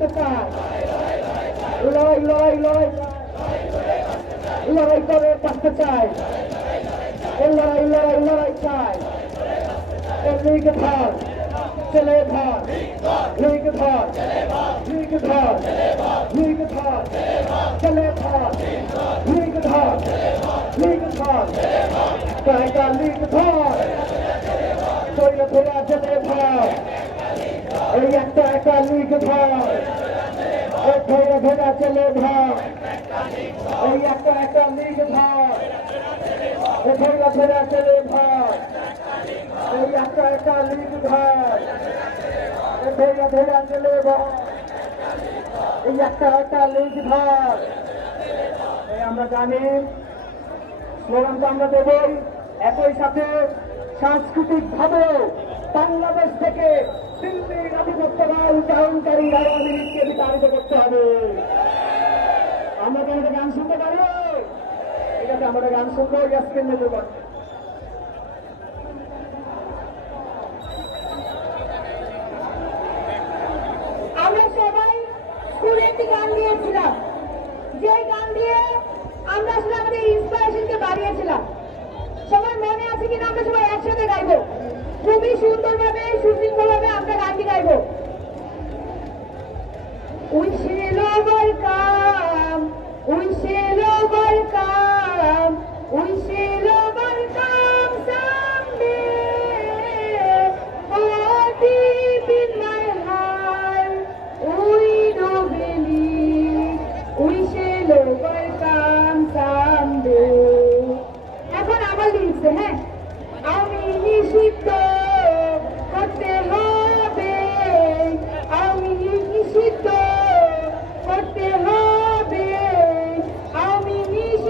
বাঁচতে চায়, লড়াই লড়াই লড়াই লড়াই করে বাঁচতে চায়, লড়াই লড়াই লড়াই চায়। লীগ ধর ছেলে ধর, লীগ ধর লীগ ধর লীগ ধর ছেলে ধর, লীগ ধর লীগ ধর টাকা লীগ ধর, তৈরি ধরে ছেলে ধর, এই একটা একটা লীগ ধর, ধরে ধরে ছেলে ধর, এই একটা একটা লীগ ধর, ধরে ধরে ছেলে ধর, এই একটা একটা লীগ ধর, ধরে ধরে ছেলে ধর, এই একটা একটা লীগ ধর। আমরা জানি স্লোগানটা আমরা দেবই, একই সাথে সাংস্কৃতিক ভাবে বাংলাদেশ থেকে দিল্লির আধিপত্যবাদ চারণকারী আওয়ামী লীগকে বিতাড়িত করতে হবে। আমরা কেন গান শুনতে পারি? ঠিক আছে, আমরা গান শুনবো। ইয়াসমিন মেজবান, আমরা সবাই স্কুলে একটি গান দিয়েছিলাম, যে গান দিয়ে আমরা আসলে আমাদের ইন্সপিরেশনকে বাড়িয়েছিলাম। সবার মনে আছে কিনা? আমরা সবাই একসাথে গাইবো, খুবই সুন্দরভাবে সুশৃঙ্খলভাবে আমরা গানটি গাইবো। We shall overcome, we shall overcome, we shall